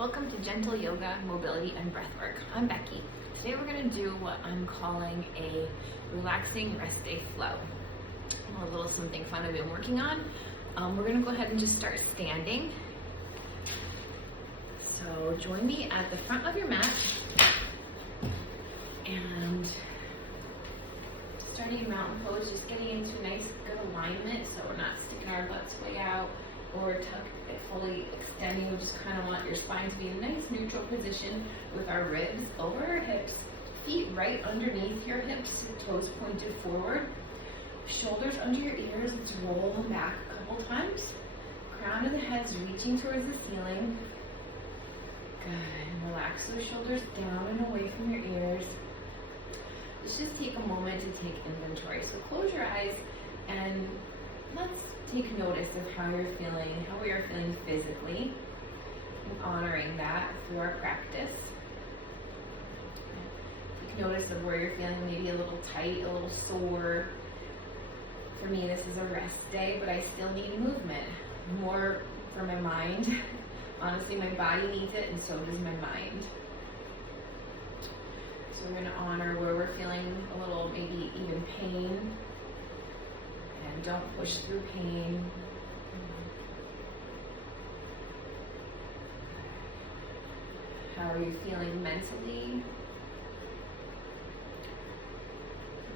Welcome to Gentle Yoga, Mobility, and Breathwork. I'm Becky. Today we're going to do what I'm calling a relaxing rest day flow. A little something fun I've been working on. We're going to go ahead and just start standing. So join me at the front of your mat and starting in mountain pose, just getting into a nice good alignment so we're not sticking our butts way out or tuck it fully extending. We just kind of want your spine to be in a nice neutral position with our ribs over our hips, feet right underneath your hips, toes pointed forward, shoulders under your ears. Let's roll them back a couple times. Crown of the head's reaching towards the ceiling. Good. Relax those shoulders down and away from your ears. Let's just take a moment to take inventory. So close your eyes and let's take notice of how you're feeling, how we are feeling physically, and honoring that through our practice. Take notice of where you're feeling maybe a little tight, a little sore. For me, this is a rest day, but I still need movement. More for my mind. Honestly, my body needs it, and so does my mind. So we're going to honor where we're feeling a little, maybe even pain. And don't push through pain. How are you feeling mentally?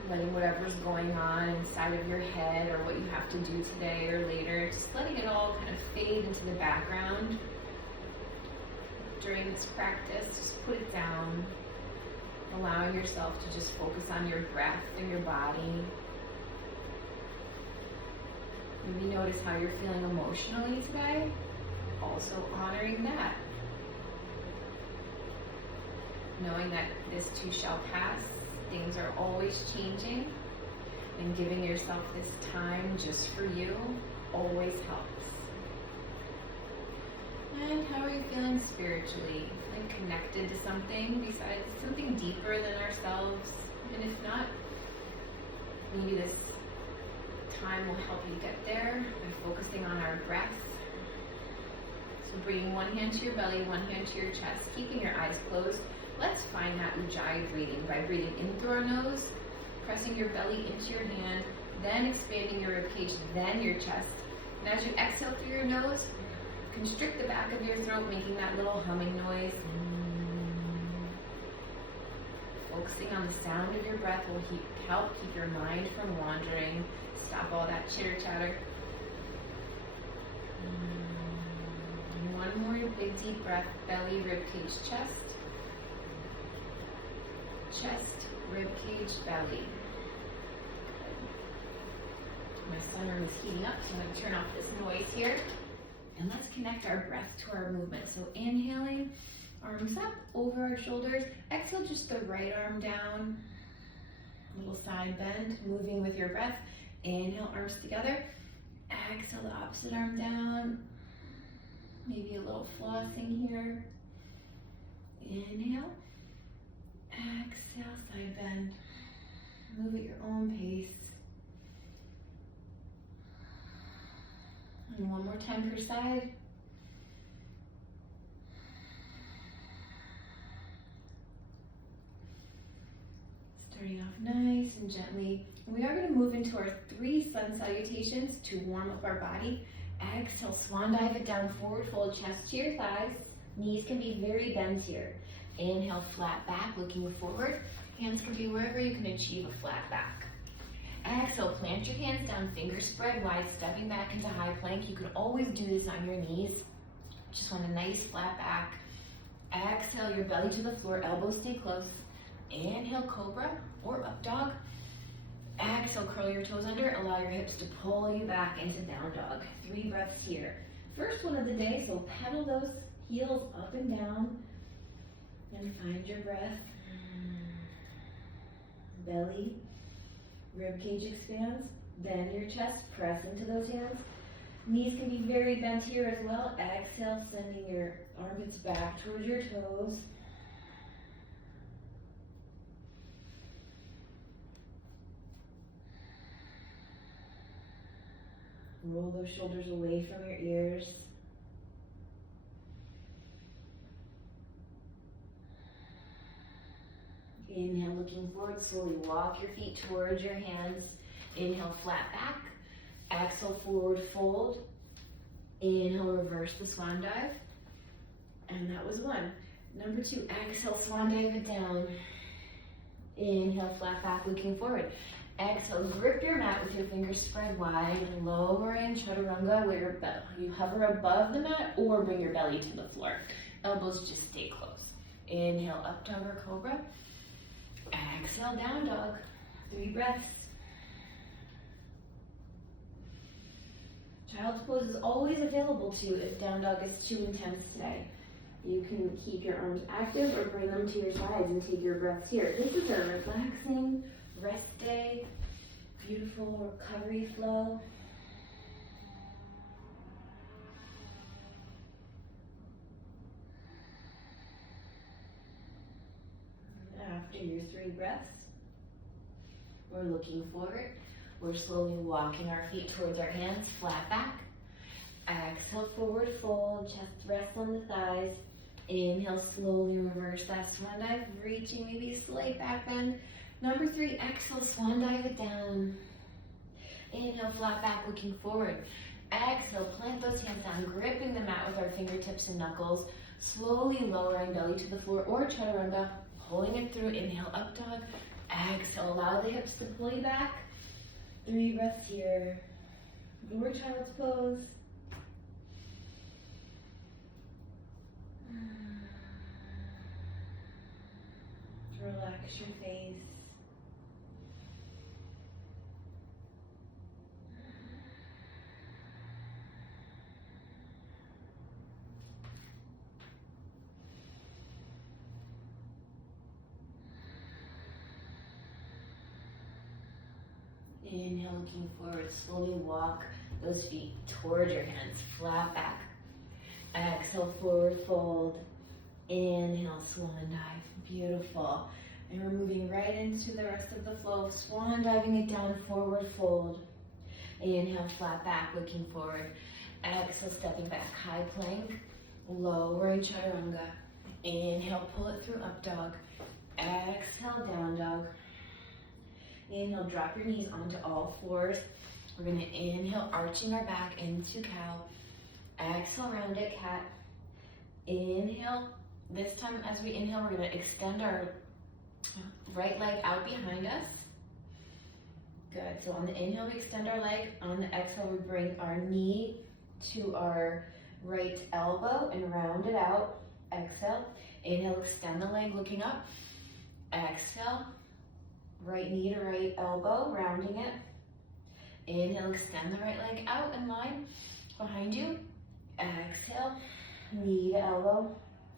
Letting whatever's going on inside of your head or what you have to do today or later, just letting it all kind of fade into the background. During this practice, just put it down, allowing yourself to just focus on your breath and your body. Maybe notice how you're feeling emotionally today, also honoring that. Knowing that this too shall pass, things are always changing, and giving yourself this time just for you always helps. And how are you feeling spiritually? Feeling connected to something besides something deeper than ourselves? And if not, maybe this time will help you get there by focusing on our breath. So bringing one hand to your belly, one hand to your chest, keeping your eyes closed. Let's find that Ujjayi breathing by breathing in through our nose, pressing your belly into your hand, then expanding your ribcage, then your chest. And as you exhale through your nose, constrict the back of your throat, making that little humming noise. Focusing on the sound of your breath will help keep your mind from wandering. Stop all that chitter chatter. And one more big deep breath, belly, ribcage, chest. Chest, ribcage, belly. Good. My sun room is heating up, so I'm going to turn off this noise here. And let's connect our breath to our movement. So inhaling, arms up over our shoulders. Exhale, just the right arm down. A little side bend, moving with your breath. Inhale, arms together. Exhale, the opposite arm down. Maybe a little flossing here. Inhale. Exhale, side bend. Move at your own pace. And one more time per side. Starting off nice and gently. We are going to move into our 3 sun salutations to warm up our body. Exhale, swan dive it down, forward fold, chest to your thighs. Knees can be very bent here. Inhale, flat back, looking forward. Hands can be wherever you can achieve a flat back. Exhale, plant your hands down, fingers spread wide, stepping back into high plank. You can always do this on your knees. Just want a nice flat back. Exhale, your belly to the floor, elbows stay close. Inhale, cobra or up dog. Exhale, curl your toes under, allow your hips to pull you back into down dog. 3 breaths here. First one of the day, so pedal those heels up and down and find your breath. Belly, ribcage expands, then your chest, press into those hands. Knees can be very bent here as well. Exhale, sending your armpits back towards your toes. Roll those shoulders away from your ears. Inhale, looking forward, slowly walk your feet towards your hands. Inhale, flat back. Exhale, forward fold. Inhale, reverse the swan dive. And that was one. Number two, exhale, swan dive it down. Inhale, flat back, looking forward. Exhale, grip your mat with your fingers spread wide. Lower in chaturanga where you hover above the mat or bring your belly to the floor. Elbows just stay close. Inhale, up dog or cobra. Exhale, down dog. 3 breaths. Child's pose is always available to you if down dog is too intense today. You can keep your arms active or bring them to your sides and take your breaths here. This is a relaxing rest day, beautiful recovery flow. After your 3 breaths, we're looking forward. We're slowly walking our feet towards our hands, flat back. Exhale, forward fold, chest rests on the thighs. Inhale, slowly reverse that swan dive, reaching maybe a slight back bend. Number 3, exhale, swan dive it down. Inhale, flat back, looking forward. Exhale, plant those hands down, gripping the mat with our fingertips and knuckles. Slowly lowering belly to the floor or chaturanga, pulling it through. Inhale, up dog. Exhale, allow the hips to pull you back. 3 breaths here. Lower child's pose. Relax your face. Inhale, looking forward, slowly walk those feet toward your hands, flat back. Exhale, forward fold. Inhale, swan dive, beautiful. And we're moving right into the rest of the flow, swan diving it down, forward fold. Inhale, flat back, looking forward. Exhale, stepping back, high plank, lowering chaturanga. Inhale, pull it through, up dog. Exhale, down dog. Inhale, drop your knees onto all fours. We're gonna inhale, arching our back into cow. Exhale, rounded cat. Inhale. This time as we inhale, we're gonna extend our right leg out behind us. Good, so on the inhale, we extend our leg. On the exhale, we bring our knee to our right elbow and round it out. Exhale, inhale, extend the leg, looking up. Exhale, right knee to right elbow, rounding it. Inhale, extend the right leg out in line behind you. Exhale, knee to elbow.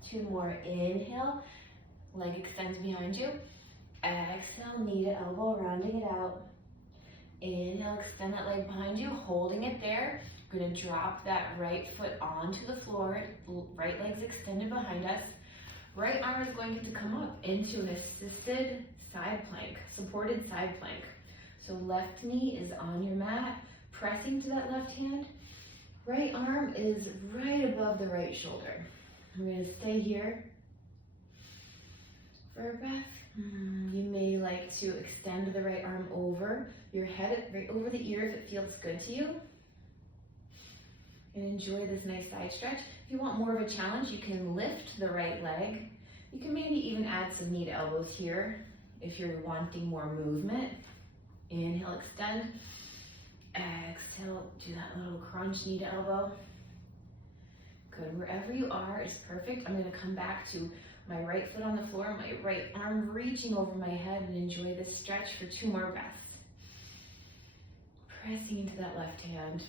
2 more, inhale, leg extends behind you. Exhale, knee to elbow, rounding it out. Inhale, extend that leg behind you, holding it there. We're gonna drop that right foot onto the floor, right leg's extended behind us. Right arm is going to come up into an assisted side plank, supported side plank. So left knee is on your mat, pressing to that left hand. Right arm is right above the right shoulder. We're gonna stay here for a breath. You may like to extend the right arm over your head, right over the ear if it feels good to you. And enjoy this nice side stretch. If you want more of a challenge, you can lift the right leg. You can maybe even add some knee to elbows here if you're wanting more movement. Inhale, extend. Exhale, do that little crunch, knee to elbow. Good, wherever you are is perfect. I'm gonna come back to my right foot on the floor, my right arm reaching over my head, and enjoy this stretch for 2 more breaths. Pressing into that left hand.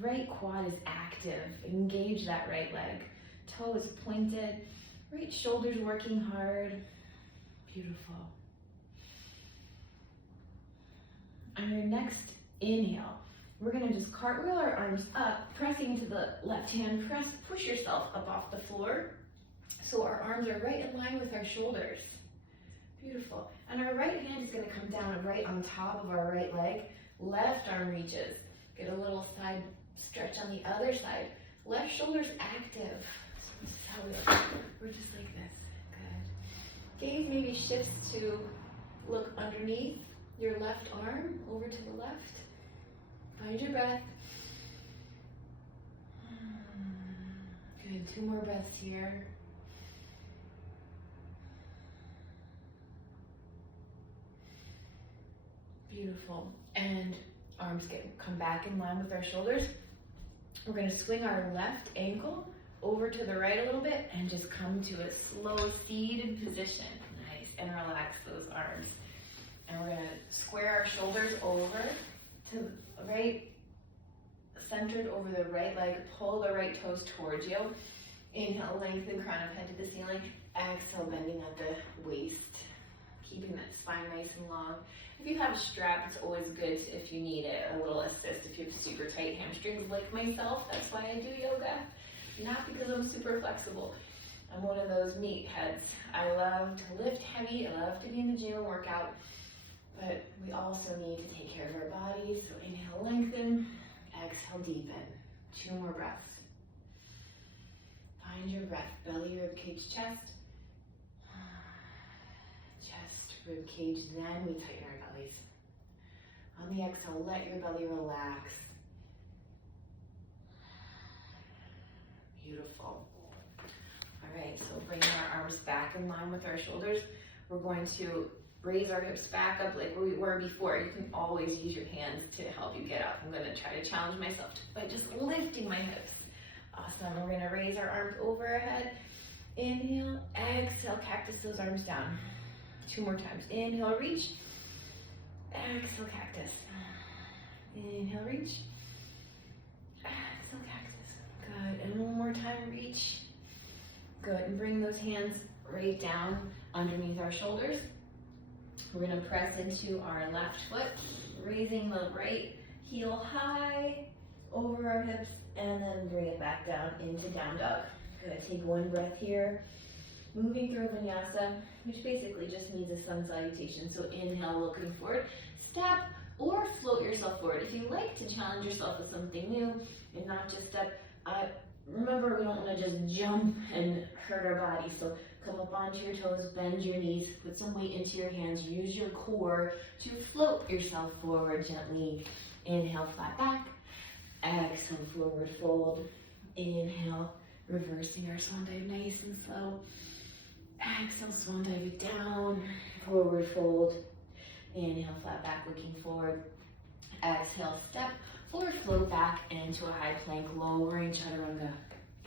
Right quad is active. Engage that right leg. Toe is pointed. Right shoulder's working hard. Beautiful. On your next inhale, we're gonna just cartwheel our arms up, pressing into the left hand. Push yourself up off the floor. So our arms are right in line with our shoulders. Beautiful. And our right hand is gonna come down right on top of our right leg. Left arm reaches. Get a little side stretch on the other side. Left shoulder's active. So this is how we are. We're just like this. Gaze maybe shifts to look underneath your left arm, over to the left. Find your breath. Good, 2 more breaths here. Beautiful. And arms come back in line with our shoulders. We're going to swing our left ankle over to the right a little bit and just come to a slow seated position. Nice. And relax those arms. And we're going to square our shoulders over to the right, centered over the right leg. Pull the right toes towards you. Inhale, lengthen crown of head to the ceiling. Exhale, bending at the waist. Keeping that spine nice and long. If you have a strap, it's always good if you need it, a little assist. If you have super tight hamstrings like myself, that's why I do yoga. Not because I'm super flexible. I'm one of those meatheads. I love to lift heavy, I love to be in the gym and work out, but we also need to take care of our bodies. So inhale, lengthen, exhale, deepen. 2 more breaths. Find your breath, belly, rib cage, chest. Chest, rib cage, then we tighten our bellies. On the exhale, let your belly relax. Beautiful. All right, so bring our arms back in line with our shoulders. We're going to raise our hips back up like we were before. You can always use your hands to help you get up. I'm gonna try to challenge myself by just lifting my hips. Awesome, we're gonna raise our arms over our head. Inhale, exhale, cactus those arms down. 2 more times. Inhale, reach. Exhale, cactus. Inhale, reach. Exhale, cactus. Good, and 1 more time, reach. Good, and bring those hands right down underneath our shoulders. We're gonna press into our left foot, raising the right heel high over our hips, and then bring it back down into down dog. Good, take 1 breath here. Moving through vinyasa, which basically just means a sun salutation. So inhale, looking forward, step or float yourself forward. If you like to challenge yourself with something new and not just step, remember we don't want to just jump and hurt our body. So come up onto your toes, bend your knees, put some weight into your hands, use your core to float yourself forward gently. Inhale, flat back. Exhale, forward fold. Inhale, reversing our swan dive nice and slow. Exhale, swan dive it down, forward fold. Inhale, flat back, looking forward. Exhale, step or float back into a high plank, lowering chaturanga.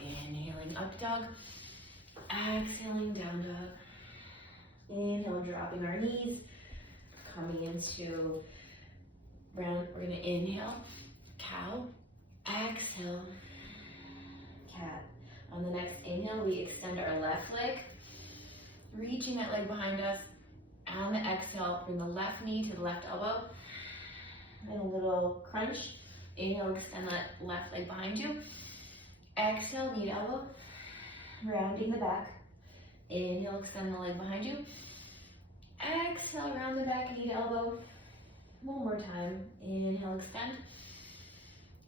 Inhaling up dog, exhaling down dog. Inhale, dropping our knees, coming into round. We're gonna inhale, cow, exhale, cat. On the next inhale, we extend our left leg, reaching that leg behind us. On the exhale, bring the left knee to the left elbow, and a little crunch. Inhale, extend that left leg behind you. Exhale, knee to elbow, rounding the back. Inhale, extend the leg behind you. Exhale, round the back, knee to elbow. 1 more time. Inhale, extend.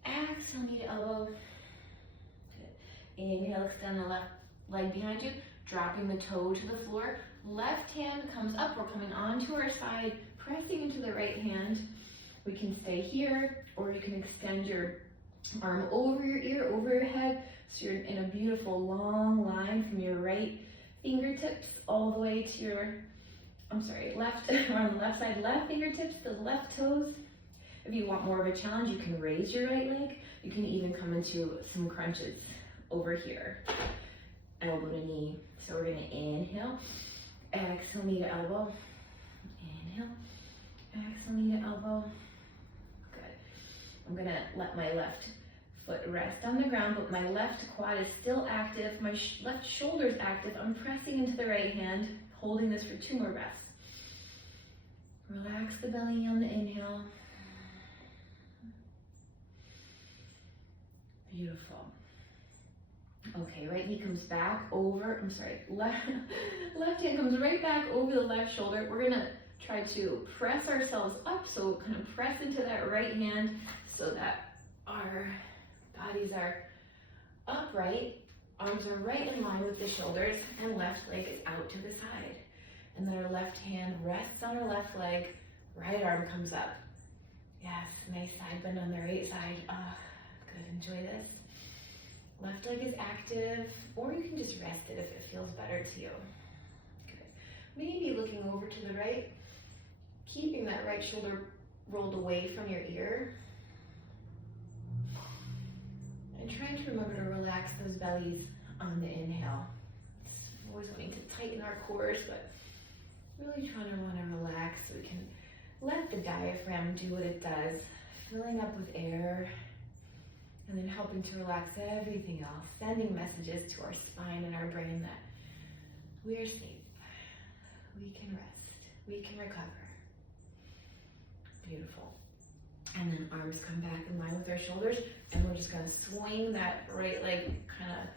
Exhale, knee to elbow. Good. Inhale, extend the left leg behind you, dropping the toe to the floor. Left hand comes up, we're coming onto our side, pressing into the right hand. We can stay here, or you can extend your arm over your ear, over your head, so you're in a beautiful long line from your right fingertips all the way to your, left, on the left side, left fingertips to the left toes. If you want more of a challenge, you can raise your right leg. You can even come into some crunches over here, elbow to knee. So we're gonna inhale, exhale, knee to elbow. Inhale, exhale, knee to elbow. Good. I'm gonna let my left foot rest on the ground, but my left quad is still active. My left shoulder is active. I'm pressing into the right hand, holding this for 2 more breaths. Relax the belly on the inhale. Beautiful. Okay, right knee comes back over, left hand comes right back over the left shoulder. We're gonna try to press ourselves up, so kind of press into that right hand so that our bodies are upright, arms are right in line with the shoulders, and left leg is out to the side. And then our left hand rests on our left leg, right arm comes up. Yes, nice side bend on the right side. Good, enjoy this. Left leg is active, or you can just rest it if it feels better to you. Good. Maybe looking over to the right, keeping that right shoulder rolled away from your ear. And trying to remember to relax those bellies on the inhale. It's always wanting to tighten our cores, but really trying to want to relax so we can let the diaphragm do what it does, filling up with air, and then helping to relax everything else, sending messages to our spine and our brain that we are safe, we can rest, we can recover. Beautiful. And then arms come back in line with our shoulders, and we're just gonna swing that right leg kind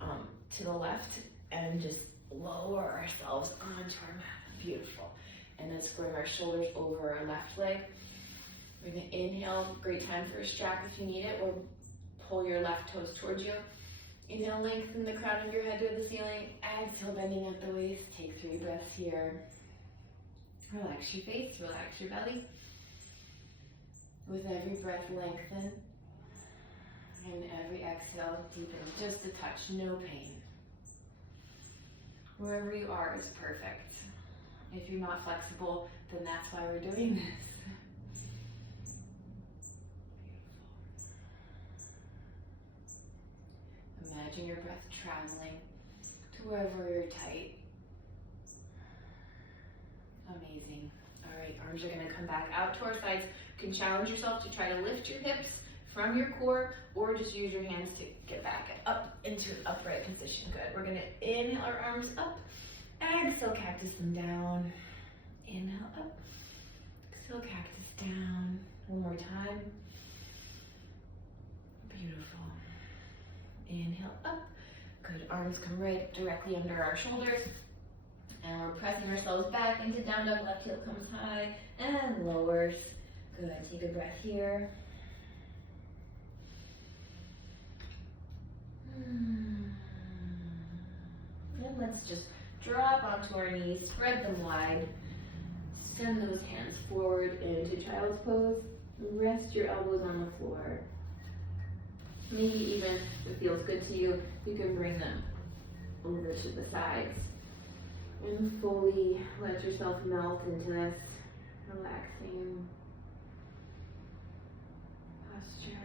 of to the left and just lower ourselves onto our mat. Beautiful. And then bring our shoulders over our left leg. We're gonna inhale, great time for a strap if you need it, or pull your left toes towards you. Inhale, lengthen the crown of your head to the ceiling. Exhale, bending at the waist. Take 3 breaths here. Relax your face, relax your belly. With every breath, lengthen. And every exhale, deepen just a touch, no pain. Wherever you are is perfect. If you're not flexible, then that's why we're doing this. Imagine your breath traveling to wherever you're tight. Amazing. All right, arms are gonna come back out to our sides. You can challenge yourself to try to lift your hips from your core, or just use your hands to get back up into an upright position. Good. We're gonna inhale our arms up. Exhale, cactus them down. Inhale up. Exhale, cactus down. One more time. Beautiful. Inhale up. Good. Arms come right directly under our shoulders. And we're pressing ourselves back into down dog. Left heel comes high and lowers. Good. Take a breath here. And let's just drop onto our knees, spread them wide. Send those hands forward into child's pose. Rest your elbows on the floor. Maybe even if it feels good to you, you can bring them over to the sides. And fully let yourself melt into this relaxing posture.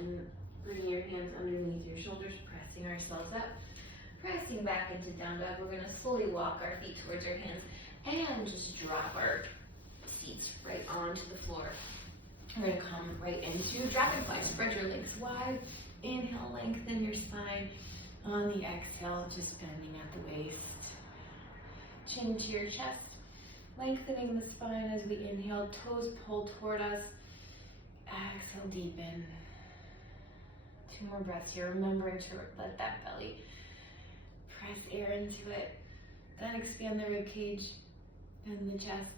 And bring your hands underneath your shoulders, pressing ourselves up. Pressing back into down dog, we're gonna slowly walk our feet towards our hands and just drop our feet right onto the floor. We're gonna come right into dragonfly. Spread your legs wide. Inhale, lengthen your spine. On the exhale, just bending at the waist. Chin to your chest. Lengthening the spine as we inhale, toes pull toward us. Exhale, deepen. 2 more breaths here, remembering to let that belly press air into it. Then expand the rib cage and the chest.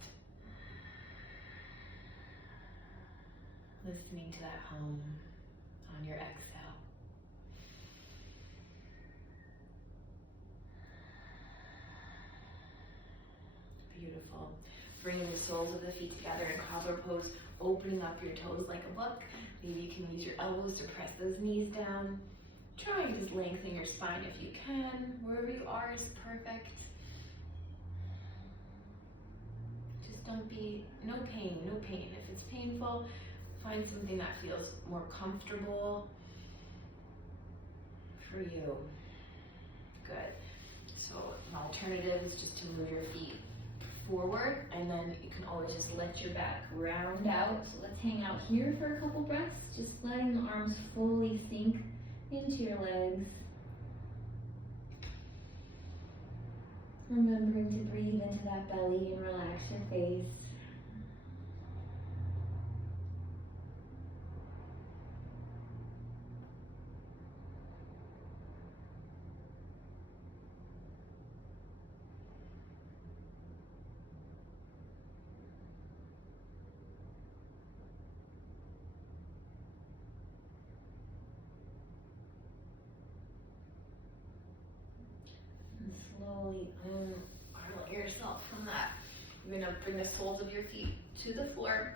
Listening to that hum on your exhale. Beautiful. Bringing the soles of the feet together in cobbler pose, opening up your toes like a book. Maybe you can use your elbows to press those knees down. Try and just lengthen your spine if you can. Wherever you are is perfect. Just don't be, no pain, no pain. If it's painful, find something that feels more comfortable for you. Good. So an alternative is just to move your feet forward, and then you can always just let your back round out. So let's hang out here for a couple breaths, just letting the arms fully sink into your legs. Remembering to breathe into that belly and relax your face. slowly unarm yourself from that. You're gonna bring the soles of your feet to the floor.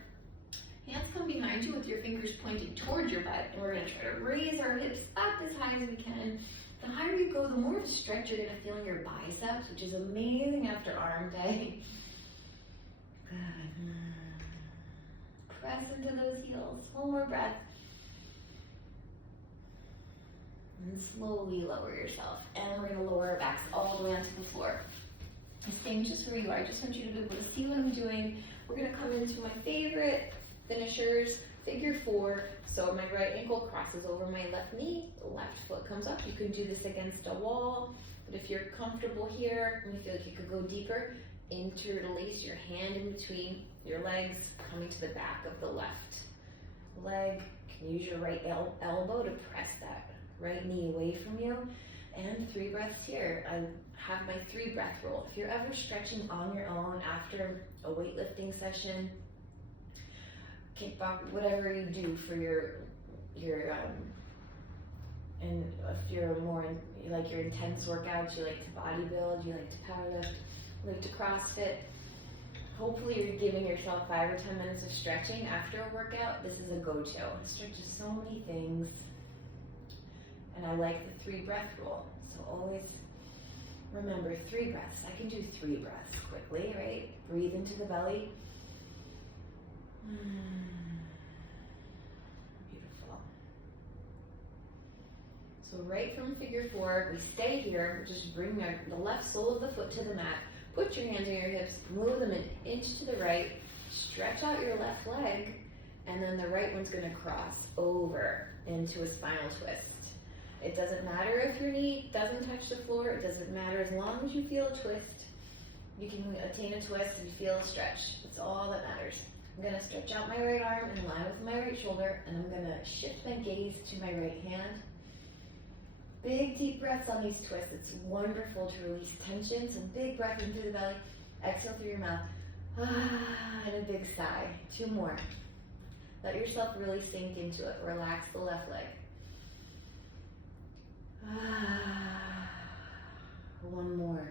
Hands come behind you with your fingers pointing towards your butt, and we're gonna try to raise our hips up as high as we can. The higher you go, the more stretch you're gonna feel in your biceps, which is amazing after arm day. Good. Press into those heels. One more breath. And slowly lower yourself. And we're gonna lower our backs all the way onto the floor. Staying just where you are. I just want you to be able to see what I'm doing. We're gonna come into my favorite finishers, figure four. So my right ankle crosses over my left knee, left foot comes up. You can do this against a wall, but if you're comfortable here and you feel like you could go deeper, interlace your hand in between your legs, coming to the back of the left leg. You can use your right elbow to press that right knee away from you. And 3 breaths here. I have my 3 breath rule. If you're ever stretching on your own after a weightlifting session, kickbox, whatever you do for your and if you're more you like your intense workouts, you like to bodybuild, you like to powerlift, you like to CrossFit, hopefully you're giving yourself 5 or 10 minutes of stretching after a workout. This is a go-to. It stretches so many things. And I like the 3 breath rule. So always remember 3 breaths. I can do 3 breaths quickly, right? Breathe into the belly. Beautiful. So right from figure 4, we stay here. Just bring the left sole of the foot to the mat. Put your hands on your hips. Move them an inch to the right. Stretch out your left leg. And then the right one's going to cross over into a spinal twist. It doesn't matter if your knee doesn't touch the floor. It doesn't matter as long as you feel a twist. You can attain a twist and feel a stretch. That's all that matters. I'm going to stretch out my right arm in line with my right shoulder, and I'm going to shift my gaze to my right hand. Big deep breaths on these twists. It's wonderful to release tension. So big breath in through the belly. Exhale through your mouth. And a big sigh. 2 more. Let yourself really sink into it. Relax the left leg. 1 more.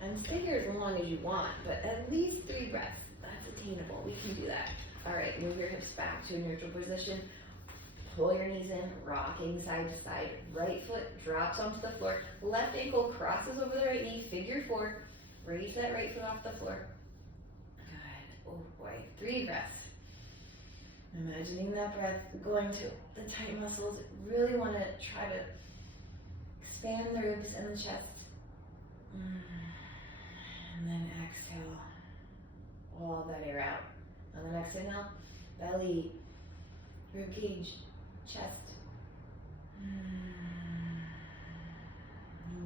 And stay here as long as you want, but at least 3 breaths. That's attainable. We can do that. All right, move your hips back to a neutral position. Pull your knees in, rocking side to side. Right foot drops onto the floor. Left ankle crosses over the right knee. Figure 4. Raise that right foot off the floor. Good. Oh boy. 3 breaths. Imagining that breath going to the tight muscles. Really want to try to expand the ribs and the chest. And then exhale all that air out. On the next inhale, belly, rib cage, chest.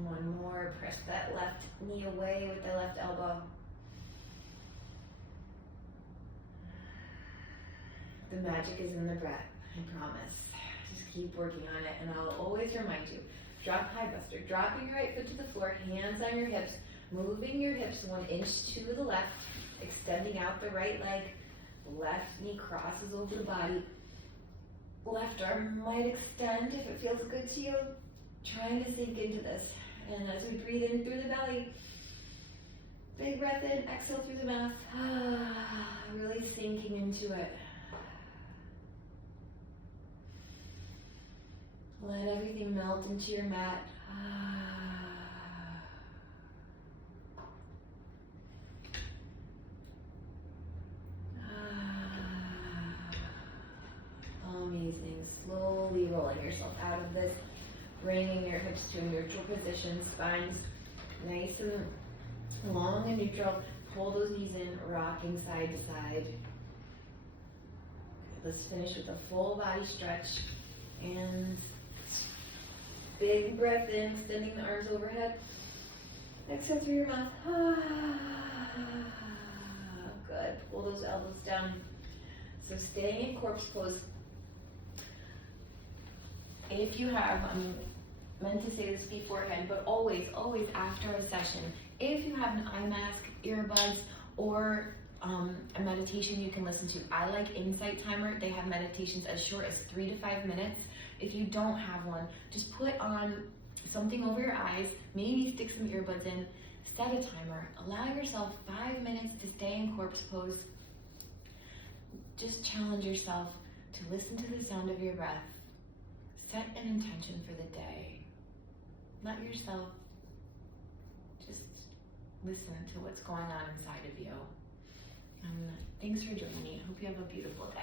1 more. Press that left knee away with the left elbow. The magic is in the breath, I promise. Just keep working on it, and I'll always remind you, drop high buster, dropping your right foot to the floor, hands on your hips, moving your hips 1 inch to the left, extending out the right leg, left knee crosses over the body, left arm might extend if it feels good to you, trying to sink into this. And as we breathe in through the belly, big breath in, exhale through the mouth, really sinking into it. Let everything melt into your mat. Amazing. Slowly rolling yourself out of this, bringing your hips to a neutral position, spines nice and long and neutral. Pull those knees in, rocking side to side. Let's finish with a full body stretch and big breath in, extending the arms overhead. Exhale through your mouth. Good. Pull those elbows down. So staying in corpse pose. If you have, I'm meant to say this beforehand, but always, always after a session, if you have an eye mask, earbuds, or a meditation you can listen to. I like Insight Timer. They have meditations as short as 3 to 5 minutes. If you don't have one, just put on something over your eyes, maybe stick some earbuds in, set a timer, allow yourself 5 minutes to stay in corpse pose. Just challenge yourself to listen to the sound of your breath. Set an intention for the day. Let yourself just listen to what's going on inside of you. Thanks for joining me. I hope you have a beautiful day.